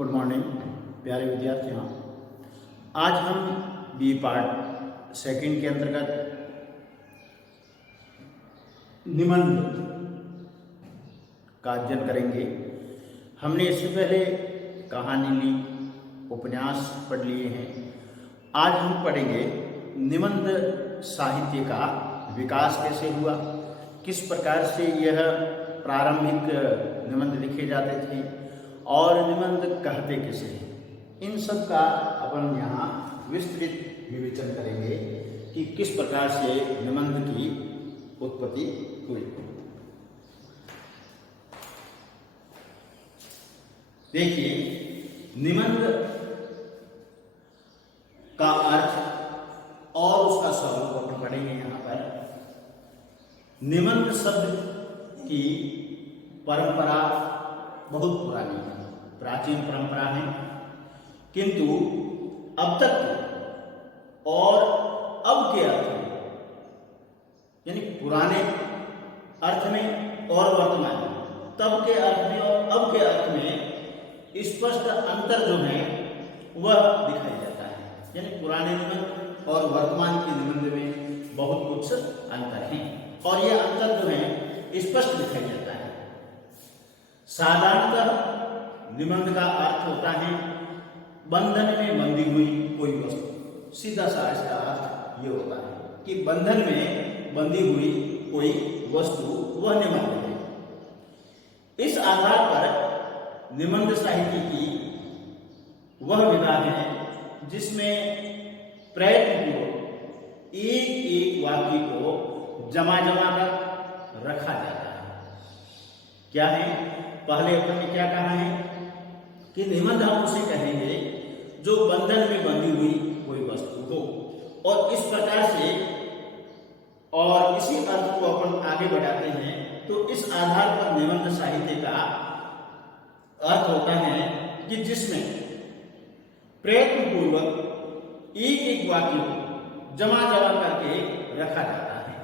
Good morning प्यारे विद्यार्थियों। आज हम बी पार्ट सेकंड के अंतर्गत निबंध का अध्ययन करेंगे। हमने इससे पहले कहानी ली, उपन्यास पढ़ लिए हैं। आज हम पढ़ेंगे निबंध साहित्य का विकास कैसे हुआ, किस प्रकार से यह प्रारंभिक निबंध लिखे जाते थे और निबंध कहते किसे हैं। इन सब का अपन यहाँ विस्तृत विवेचन करेंगे कि किस प्रकार से निबंध की उत्पत्ति हुई। देखिए, निबंध का अर्थ और उसका स्वरूप अपन पढ़ेंगे। यहाँ पर निबंध शब्द की परंपरा बहुत पुरानी है, प्राचीन परंपरा है, किंतु अब तक और अब के अर्थ में, यानी पुराने अर्थ में और वर्तमान में, तब के अर्थ में और अब के अर्थ में स्पष्ट अंतर जो है वह दिखाई जाता है। यानी पुराने निबंध और वर्तमान के निबंध में बहुत कुछ अंतर है और यह अंतर जो है स्पष्ट दिखाई जाता है। साधारणतः निबंध का अर्थ होता है बंधन में बंधी हुई कोई वस्तु। सीधा सा इसका अर्थ ये होता है कि बंधन में बंधी हुई कोई वस्तु वह निबंध है। इस आधार पर निबंध साहित्य की वह विधा है जिसमें प्रयत्नपूर्वक एक एक वाक्य को जमा कर रखा जाता है। क्या है? पहले अपन ने क्या कहा है कि निबंध हम उसे कहेंगे जो बंधन में बंधी हुई कोई वस्तु हो, और इस प्रकार से और इसी अर्थ को अपन आगे बढ़ाते हैं। तो इस आधार पर निबंध साहित्य का अर्थ होता है कि जिसमें प्रयत्नपूर्वक एक एक वाक्य को जमा करके रखा जाता है।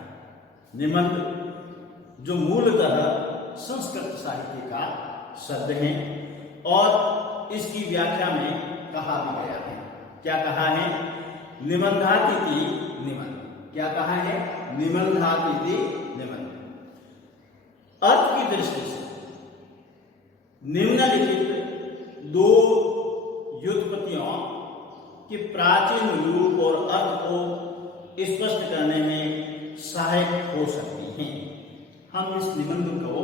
निबंध जो मूलतः संस्कृत साहित्य का शब्द है और इसकी व्याख्या में कहा भी गया है। क्या कहा है? निबंधातिथि निबंध। क्या कहा है? निबंधातिथि निबंध। अर्थ की दृष्टि से निम्नलिखित दो व्युत्पत्तियों के प्राचीन रूप और अर्थ को स्पष्ट करने में सहायक हो सकती हैं। हम इस निबंध को,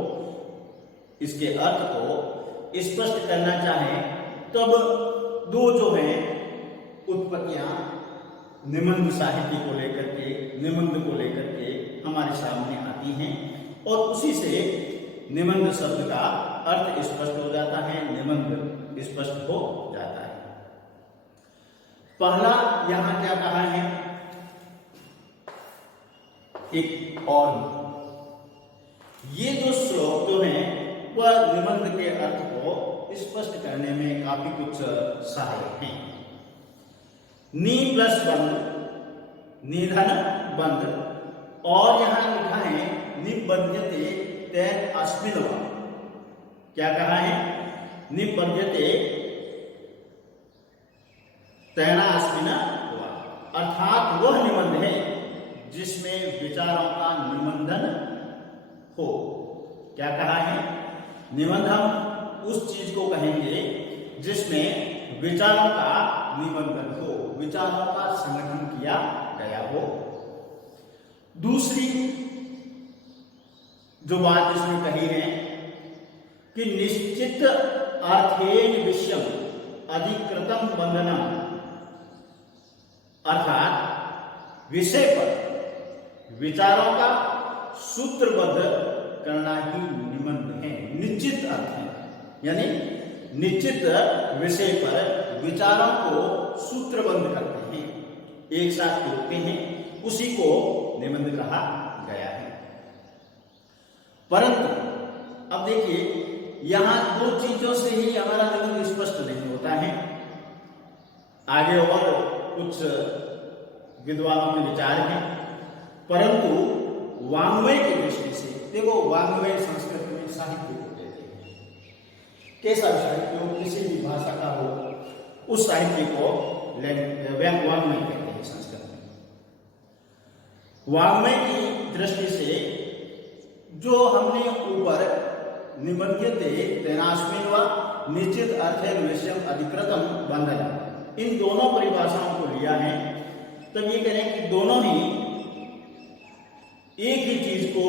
इसके अर्थ को स्पष्ट करना चाहें तब दो जो है उत्पत्तियां निबंध साहित्य को लेकर के, निबंध को लेकर के हमारे सामने आती हैं और उसी से निबंध शब्द का अर्थ स्पष्ट हो जाता है, निबंध स्पष्ट हो जाता है। पहला यहां क्या कहा है? एक और ये जो श्लोक जो है वह निबंध के अर्थ को स्पष्ट करने में काफी कुछ सहायक हैं। नी प्लस बंध, निधन बंध, और यहां लिखा है निबध्यते तेन अस्मिनवा। क्या कहा है? निबध्यते तेना अस्मिना, अर्थात वह निबंध है जिसमें विचारों का निबंधन हो। क्या कहा है? निबंध हम उस चीज को कहेंगे जिसमें विचारों का निबंधन हो, विचारों का संगठन किया गया हो। दूसरी जो बात इसमें कही है कि निश्चित अर्थेन विषयम अधिकृतम बंधनम, अर्थात विषय पर विचारों का सूत्रबद्ध करना ही निबंध है। निश्चित अर्थ है, यानी निश्चित विषय पर विचारों को सूत्रबद्ध करते हैं, एक साथ जोड़ते हैं, उसी को निबंध कहा गया है। परंतु अब देखिए, यहां दो चीजों से ही हमारा निबंध स्पष्ट नहीं होता है। आगे और कुछ विद्वानों के विचार हैं, परंतु वाङ्मय की दृष्टि से देखो, वाङ्मय संस्कृत में साहित्य को कहते हैं। कैसा भी साहित्य हो, किसी भी भाषा का हो, उस साहित्य को वाङ्मय कहते हैं संस्कृत में। वाङ्मय की दृष्टि से जो हमने ऊपर निबध्यते तेनास्मिन् वा निश्चित अर्थेन विषयम अधिकृतम बंधन, इन दोनों परिभाषाओं को लिया है, तब ये कह रहे हैं कि दोनों ही एक ही चीज को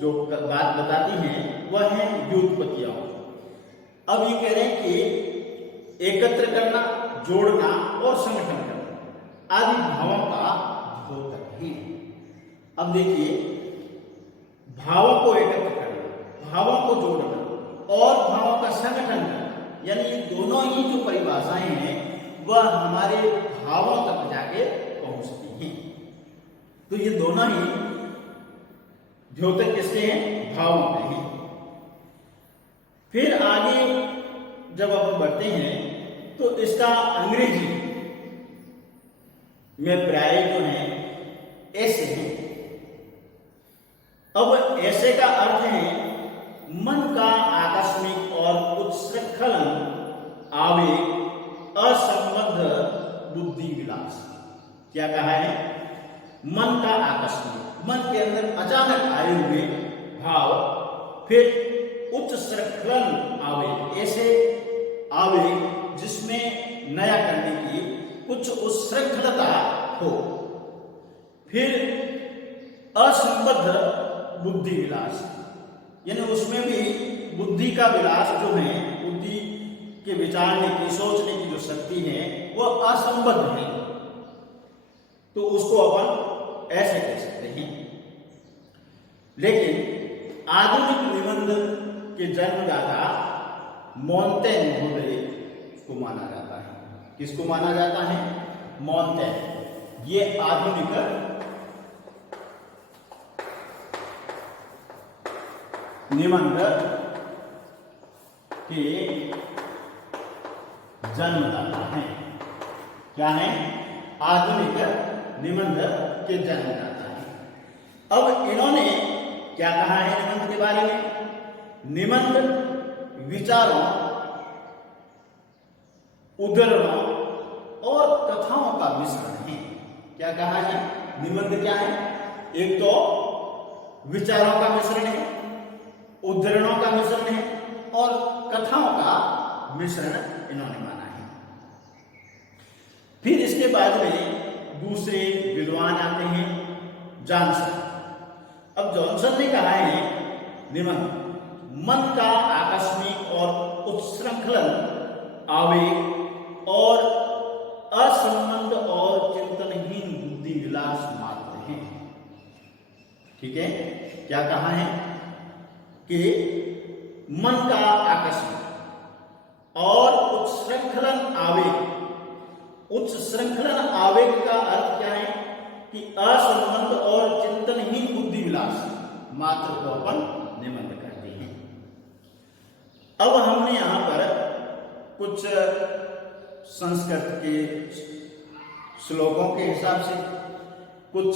जो बात बताती हैं वह है व्युत्पत्तियां। अब ये कह रहे हैं कि एकत्र करना, जोड़ना और संगठन करना आदि भावों का द्योतक है। अब देखिए, भावों को एकत्र करना, भावों को जोड़ना और भावों का संगठन करना, यानी ये दोनों ही जो परिभाषाएं हैं वह हमारे भावों तक जाके पहुंचती हैं। तो ये दोनों ही द्योतक किसके हैं? भावों के हैं। फिर आगे जब आप बढ़ते हैं तो इसका अंग्रेजी में प्राय जो है ऐसे है। अब ऐसे का अर्थ है मन का आकस्मिक और उत्सृंखलन आवेग, असंबद्ध बुद्धि विलास। क्या कहा है? मन का आकस्मिक, मन के अंदर अचानक आए हुए भाव, फिर उच्च श्रृंखलन आवेग, ऐसे आवेग जिसमें नया करने की कुछ उच्छृंखलता हो, फिर असंबद्ध बुद्धि विलास, यानी उसमें भी बुद्धि का विलास जो है, बुद्धि के विचारने की, सोचने की जो शक्ति है वह असंबद्ध है, तो उसको अपन ऐसे कह सकते हैं। लेकिन आधुनिक निबंध के जन्मदाता मोंटेन महोदय को माना जाता है। किसको माना जाता है? मोंटेन। ये आधुनिक निबंध के जन्मदाता हैं। क्या है? आधुनिक निबंध के जन्मदाता हैं। अब इन्होंने क्या कहा है निबंध के बारे में? निबंध विचारों, उद्धरणों और कथाओं का मिश्रण है। क्या कहा है? निबंध क्या है? एक तो विचारों का मिश्रण है, उद्धरणों का मिश्रण है और कथाओं का मिश्रण इन्होंने माना है। फिर इसके बाद में दूसरे विद्वान आते हैं, जॉनसन। अब जॉनसन ने कहा है निबंध मन का आकस्मिक और उत्सृंखलन आवेग और असंबद्ध और चिंतनहीन बुद्धि विलास मात्र है। ठीक है? क्या कहा है कि मन का आकस्मिक और उत्सृंखलन आवेग, उच्च श्रृंखलन आवेग का अर्थ क्या है कि असंबद्ध और चिंतनहीन बुद्धि विलास मात्र को अपन निबंध करते हैं। अब हमने यहां पर कुछ संस्कृत के श्लोकों के हिसाब से, कुछ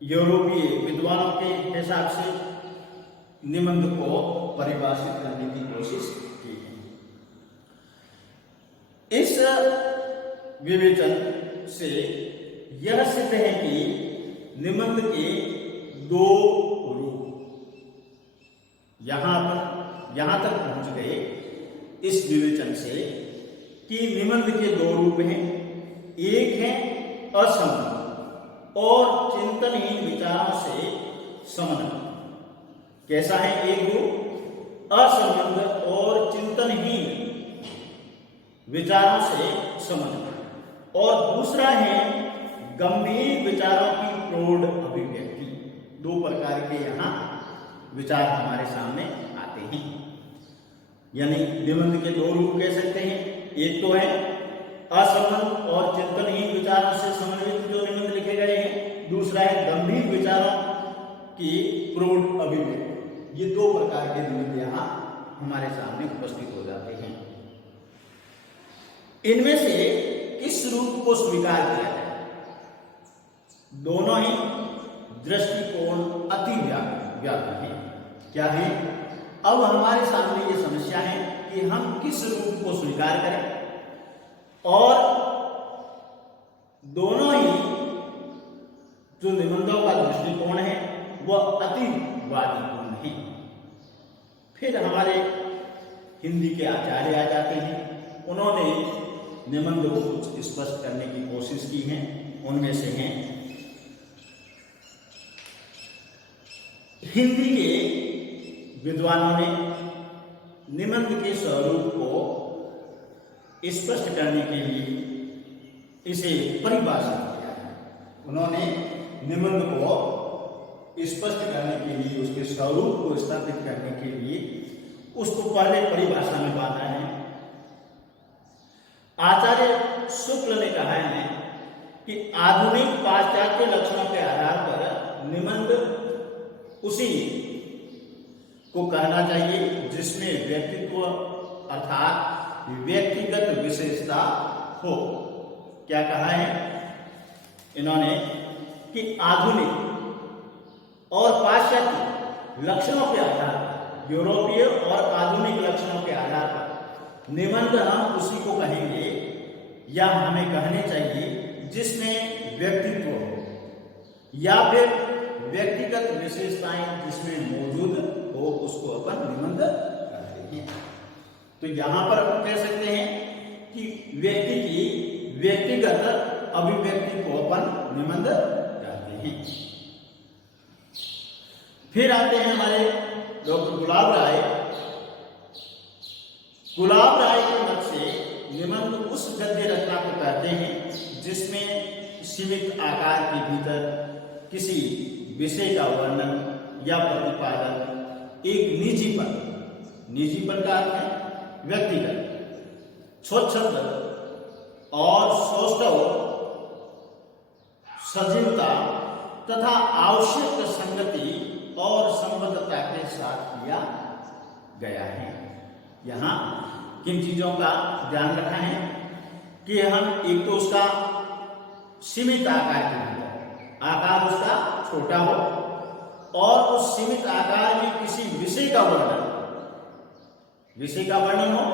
यूरोपीय विद्वानों के हिसाब से निबंध को परिभाषित करने की कोशिश की है। इस विवेचन से यह सिद्ध है कि निबंध के दो रूप, यहां तक पहुंच गए इस विवेचन से कि निबंध के दो रूप हैं। एक है असंबद्ध और चिंतनहीन विचारों से समन्वय। कैसा है एक रूप? असंबद्ध और चिंतनहीन विचारों से समन्वय, और दूसरा है गंभीर विचारों की प्रौढ़ अभिव्यक्ति। दो प्रकार के यहां विचार हमारे सामने आते हैं। यानी निबंध के दो रूप कह सकते हैं। एक तो है असंबद्ध और चिंतनहीन विचारों से समन्वित जो निबंध लिखे गए हैं, दूसरा है गंभीर विचारों की प्रौढ़ अभिव्यक्ति। ये दो प्रकार के निबंध यहां हमारे सामने उपस्थित हो जाते हैं। इनमें से किस रूप को स्वीकार किया जाए? दोनों ही दृष्टिकोण अति व्यापक है। क्या है? अब हमारे सामने ये समस्या है कि हम किस रूप को स्वीकार करें और दोनों ही जो निबंधों का दृष्टिकोण है वह अतिवादीपूर्ण है। फिर हमारे हिंदी के आचार्य आ जाते हैं, उन्होंने निबंध को कुछ स्पष्ट करने की कोशिश की है। उनमें से हैं हिंदी के विद्वानों ने निबंध के स्वरूप को स्पष्ट करने के लिए इसे परिभाषित किया है। उन्होंने निबंध को स्पष्ट करने के लिए, उसके स्वरूप को स्थापित करने के लिए उसको पहले परिभाषा में बांधा है। आचार्य शुक्ल ने कहा है कि आधुनिक पाश्चात्य लक्षणों के आधार पर निबंध उसी को कहना चाहिए जिसमें व्यक्तित्व अर्थात व्यक्तिगत विशेषता हो। क्या कहा है इन्होंने कि आधुनिक और पाश्चात्य लक्षणों के आधार पर, यूरोपीय और आधुनिक लक्षणों के आधार पर निबंध हम उसी को कहेंगे या हमें कहने चाहिए जिसमें व्यक्तित्व हो या फिर व्यक्तिगत विशेषताएं जिसमें मौजूद हो, उसको अपन निबंध कहते हैं। तो यहां पर अपन कह सकते हैं कि व्यक्ति की व्यक्तिगत अभिव्यक्ति को अपन निबंध कहते हैं। फिर आते हैं हमारे डॉक्टर गुलाब राय। गुलाब राय के मत से निबंध उस गद्य रचना को कहते हैं जिसमें सीमित आकार के भीतर किसी विषय का वर्णन या प्रतिपादन एक निजीपन का अर्थ है व्यक्तिगत, स्वच्छंद और सौष्ठव सजीवता तथा आवश्यक संगति और संबद्धता के साथ किया गया है। यहाँ किन चीजों का ध्यान रखना है कि हम एक तो उसका सीमित आकार के भीतर, आकार उसका छोटा हो और उस सीमित आकार में किसी विषय का वर्णन हो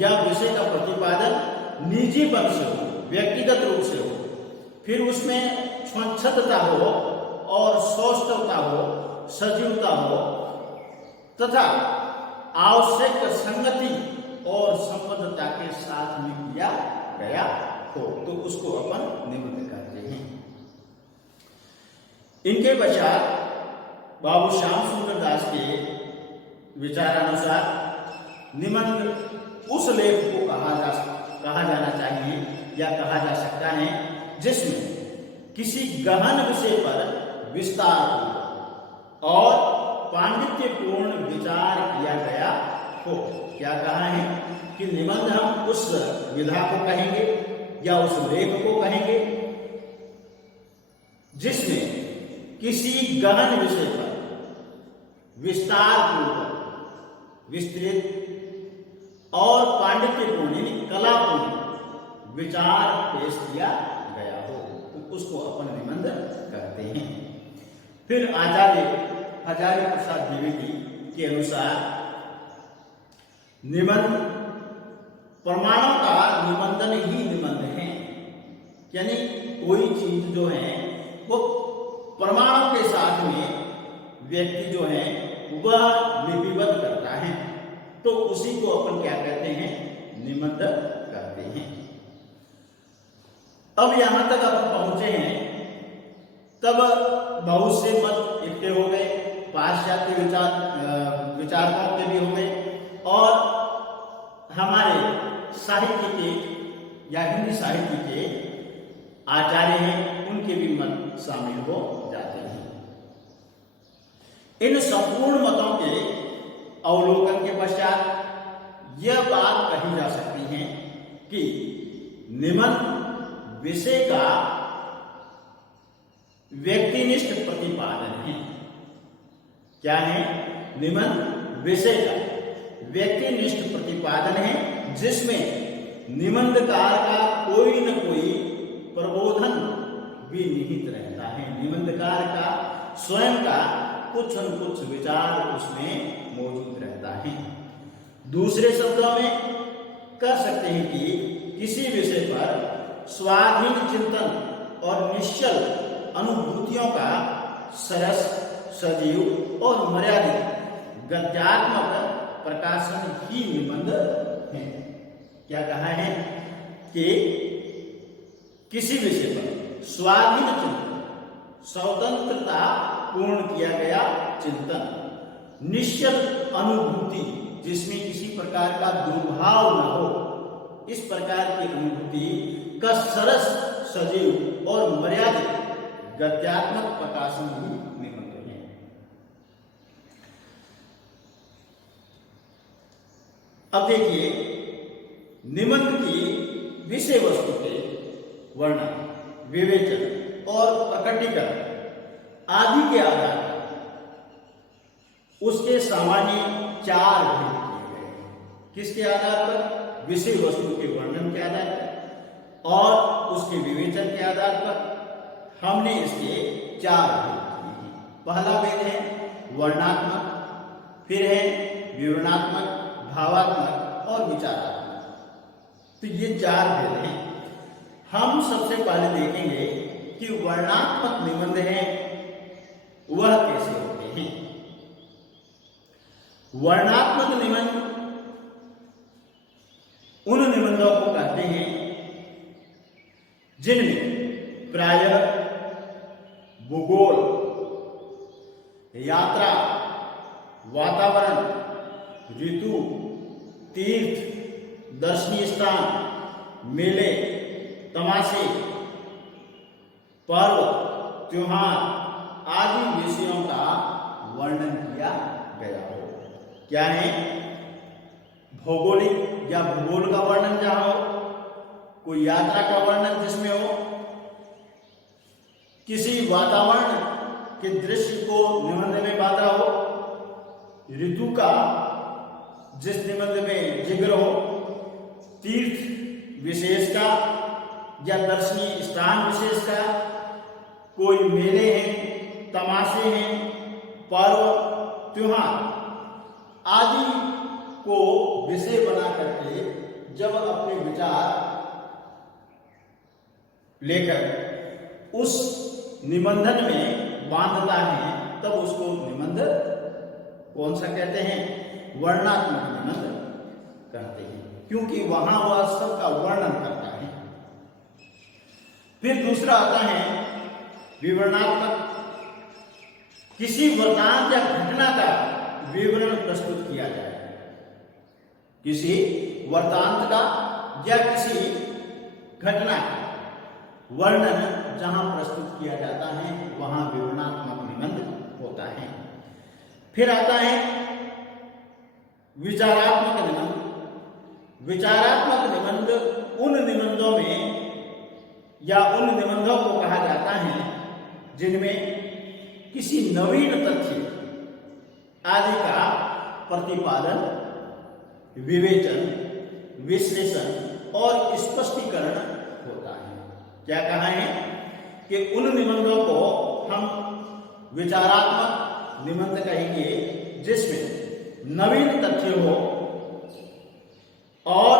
या विषय का प्रतिपादन निजी पद से हो, व्यक्तिगत रूप से हो। फिर उसमें स्वच्छता हो और सौष्ठवता हो, सजीवता हो तथा आवश्यक संगति और संबद्धता के साथ में किया गया हो, तो उसको अपन निबंध कहते हैं। इनके पश्चात बाबू श्याम सुंदर दास के विचारानुसार निबंध उस लेख को कहा जाना चाहिए या कहा जा सकता है जिसमें किसी गहन विषय पर विस्तार और पांडित्यपूर्ण विचार किया गया हो। क्या कहा है कि निबंध हम उस विधा को कहेंगे या उस लेख को कहेंगे जिसमें किसी गहन विषय पर विस्तार पूर्वक, विस्तृत और पांडित्यपूर्ण यानी कलापूर्ण विचार पेश किया गया हो, तो उसको अपन निबंध कहते हैं। फिर आचार्य हजारी प्रसाद द्विवेदी के अनुसार निबंध प्रमाणों का निबंधन ही निबंध है, यानी कोई चीज जो है वो प्रमाणों के साथ में व्यक्ति जो है वह लिपिबद्ध करता है, तो उसी को अपन क्या कहते हैं, निबंध कहते हैं। अब यहां तक अपन पहुंचे हैं, तब बहुत से मत इकट्ठे हो गए, पाश्चात्य विचारकों के भी हो गए और हमारे साहित्य के या हिंदी साहित्य के आचार्य हैं उनके भी मत शामिल हो जाते हैं। इन संपूर्ण मतों के अवलोकन के पश्चात यह बात कही जा सकती है कि निबंध विषय का व्यक्तिनिष्ठ प्रतिपादन है। क्या है? निबंध विषय का व्यक्तिनिष्ठ प्रतिपादन है, जिसमें निबंधकार का कोई न कोई प्रबोधन भी निहित रहता है। निबंधकार का स्वयं का कुछ न कुछ विचार उसमें मौजूद रहता है। दूसरे शब्दों में कह सकते हैं कि किसी विषय पर स्वाधीन चिंतन और निश्चल अनुभूतियों का सरस, सजीव और मर्यादित गद्यात्मक प्रकाशन ही निबंध है। क्या कहा है कि किसी विषय पर स्वाधीन चिंतन, स्वतंत्रता पूर्ण किया गया चिंतन, निश्चल अनुभूति जिसमें किसी प्रकार का दुर्भाव न हो, इस प्रकार की अनुभूति का सरस, सजीव और मर्यादित गद्यात्मक प्रकाशन ही निबंध है। अब देखिए, निबंध की विषय वस्तु के वर्णन, विवेचन और प्रकटीकरण आदि के आधार पर उसके सामान्य 4 भेद किए गए हैं। किसके आधार पर? विषय वस्तु के वर्णन के आधार पर और उसके विवेचन के आधार पर हमने इसके 4 भेद किए हैं। पहला भेद है वर्णात्मक, फिर है विवरणात्मक, भावात्मक और विचारात्मक। तो ये 4 भेद हैं। हम सबसे पहले देखेंगे कि वर्णात्मक निबंध है वह कैसे होते हैं। वर्णात्मक निबंध उन निबंधों को कहते हैं जिनमें प्रायः भूगोल, यात्रा, वातावरण, ऋतु, तीर्थ, दर्शनीय स्थान, मेले, तमाशे, पर्व, त्योहार आदि विषयों का वर्णन किया गया हो। क्या है? भौगोलिक या भूगोल का वर्णन जहां हो, कोई यात्रा का वर्णन जिसमें हो, किसी वातावरण के दृश्य को निबंध में बांधा हो, ऋतु का जिस निबंध में जिक्र हो, तीर्थ विशेष का या दर्शनीय स्थान विशेष का, कोई मेले हैं, तमाशे हैं, पर्व, त्योहार आदि को विषय बना करके जब अपने विचार लेकर उस निबंधन में बांधता है तब उसको निबंध कौन सा कहते हैं? वर्णात्मक निबंध कहते हैं, क्योंकि वहां वह सबका वर्णन करता है। फिर दूसरा आता है विवरणात्मक। किसी वृत्तांत या घटना का विवरण प्रस्तुत किया जाए। किसी वृत्तांत का या किसी घटना का वर्णन जहां प्रस्तुत किया जाता है वहां विवरणात्मक निबंध होता है। फिर आता है विचारात्मक निबंध। विचारात्मक निबंध उन निबंधों में या उन निबंधों को कहा जाता है जिनमें किसी नवीन तथ्य आदि का प्रतिपादन, विवेचन, विश्लेषण और स्पष्टीकरण होता है। क्या कहा है कि उन निबंधों को हम विचारात्मक निबंध कहेंगे जिसमें नवीन तथ्य हो और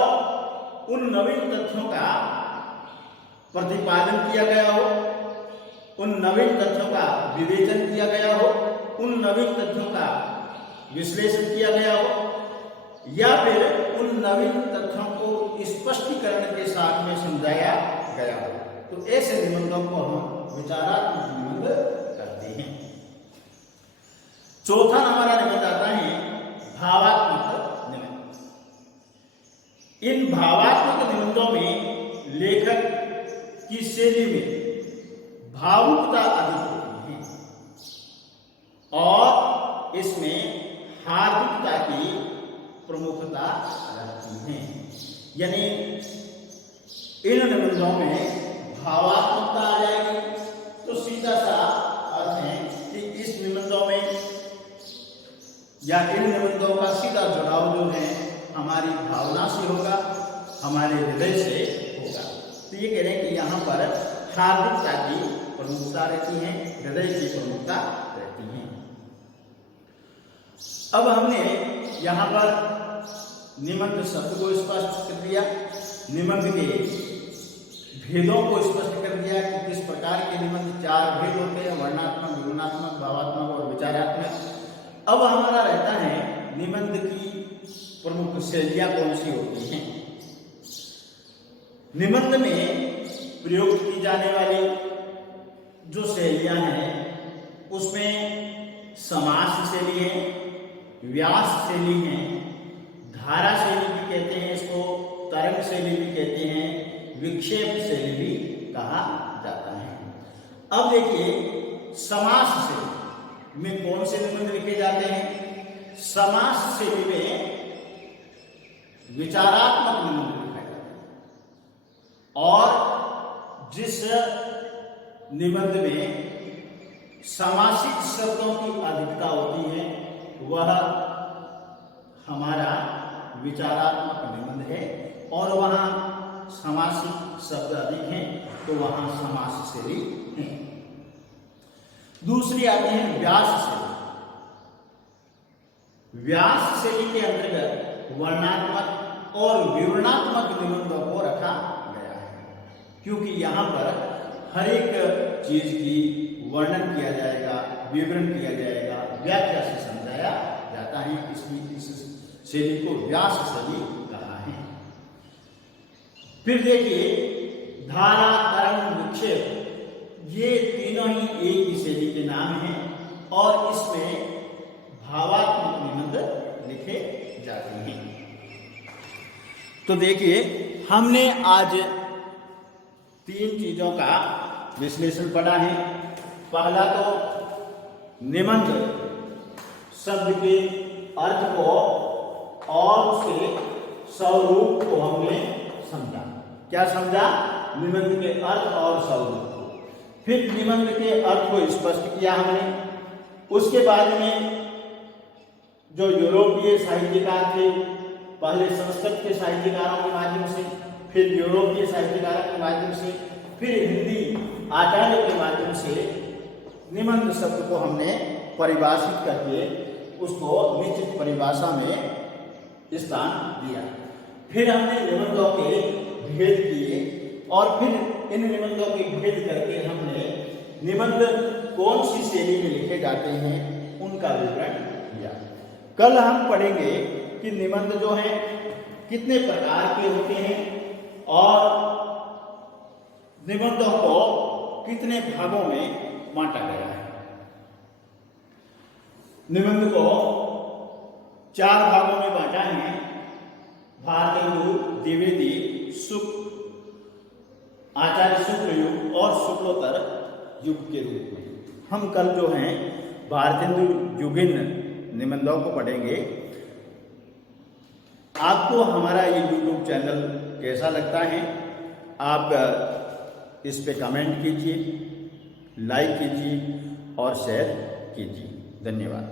उन नवीन तथ्यों का प्रतिपादन किया गया हो, उन नवीन तथ्यों का विवेचन किया गया हो, उन नवीन तथ्यों का विश्लेषण किया गया हो या फिर उन नवीन तथ्यों को स्पष्टीकरण के साथ में समझाया गया हो। तो ऐसे निबंधों को हम विचारात्मक निबंध कहते हैं। चौथा हमारा निबंध आता है भावात्मक निबंध। इन भावात्मक निबंधों में लेखक की शैली में भावुकता अधिक होती है और इसमें हार्दिकता की प्रमुखता रहती है। यानी इन निबंधों में भावात्मकता आ जाएगी तो सीधा सा अर्थ है कि इस निबंधों में या इन निबंधों का सीधा जुड़ाव जो है हमारी भावना से होगा, हमारे हृदय से होगा। तो ये कह रहे हैं कि यहाँ पर हार्दिकता की प्रमुखता रहती है, हृदय की प्रमुखता रहती है। अब हमने यहाँ पर निबंध शब्द को स्पष्ट कर दिया, निबंध के भेदों को स्पष्ट कर दिया कि किस प्रकार के निबंध 4 भेद होते हैं, वर्णनात्मक, विवरणात्मक, भावात्मक और विचारात्मक। अब हमारा रहता है निबंध की प्रमुख शैलियां कौन सी होती हैं। निबंध में प्रयोग की जाने वाली जो शैलियां हैं उसमें समास शैली है, व्यास शैली है, धारा शैली भी कहते हैं इसको, तरंग शैली भी कहते हैं, विक्षेप शैली भी कहा जाता है। अब देखिए समास शैली में कौन से निबंध लिखे जाते हैं। समास शैली में विचारात्मक निबंध लिखा जाता है और जिस निबंध में समासिक शब्दों की अधिकता होती है वह हमारा विचारात्मक निबंध है, और वहां समासिक शब्द अधिक हैं तो वहां समास शैली है। दूसरी आती है व्यास शैली। व्यास शैली के अंतर्गत वर्णनात्मक और विवरणात्मक निबंधों को रखा गया है, क्योंकि यहाँ पर हर एक चीज की वर्णन किया जाएगा, विवरण किया जाएगा, व्याख्या से समझाया जाता है, इसलिए इस शैली को व्यास शैली कहा है। फिर देखिए धारा, तरंग, विक्षेप, ये तीनों ही एक ही शैली के नाम हैं और इसमें भावात्मक निबंध लिखे जाते हैं। तो देखिए हमने आज 3 चीजों का विश्लेषण पढ़ा है। पहला तो निबंध शब्द के अर्थ को और उसके स्वरूप को हमने समझा। क्या समझा? निबंध के अर्थ और स्वरूप को। फिर निबंध के अर्थ को स्पष्ट किया हमने। उसके बाद में जो यूरोपीय साहित्यकार थे, पहले संस्कृत के साहित्यकारों के माध्यम से, फिर यूरोपीय साहित्यकारों के माध्यम से, फिर हिंदी आचार्य के माध्यम से निबंध शब्द को हमने परिभाषित करके उसको निश्चित परिभाषा में स्थान दिया। फिर हमने निबंधों के भेद किए और फिर इन निबंधों के भेद करके हमने निबंध कौन सी शैली में लिखे जाते हैं उनका विवरण दिया। कल हम पढ़ेंगे कि निबंध जो है कितने प्रकार के होते हैं और निबंधों को कितने भागों में बांटा गया है। निबंध को 4 भागों में बांटा है, भारतेंदु, द्विवेदी, शुक्ल, आचार्य शुक्ल युग और शुक्लोत्तर युग के रूप में। हम कल जो हैं भारतेंदु युगीन निबंधों को पढ़ेंगे। आपको हमारा ये YouTube चैनल कैसा लगता है? आप इस पे कमेंट कीजिए, लाइक कीजिए और शेयर कीजिए। धन्यवाद।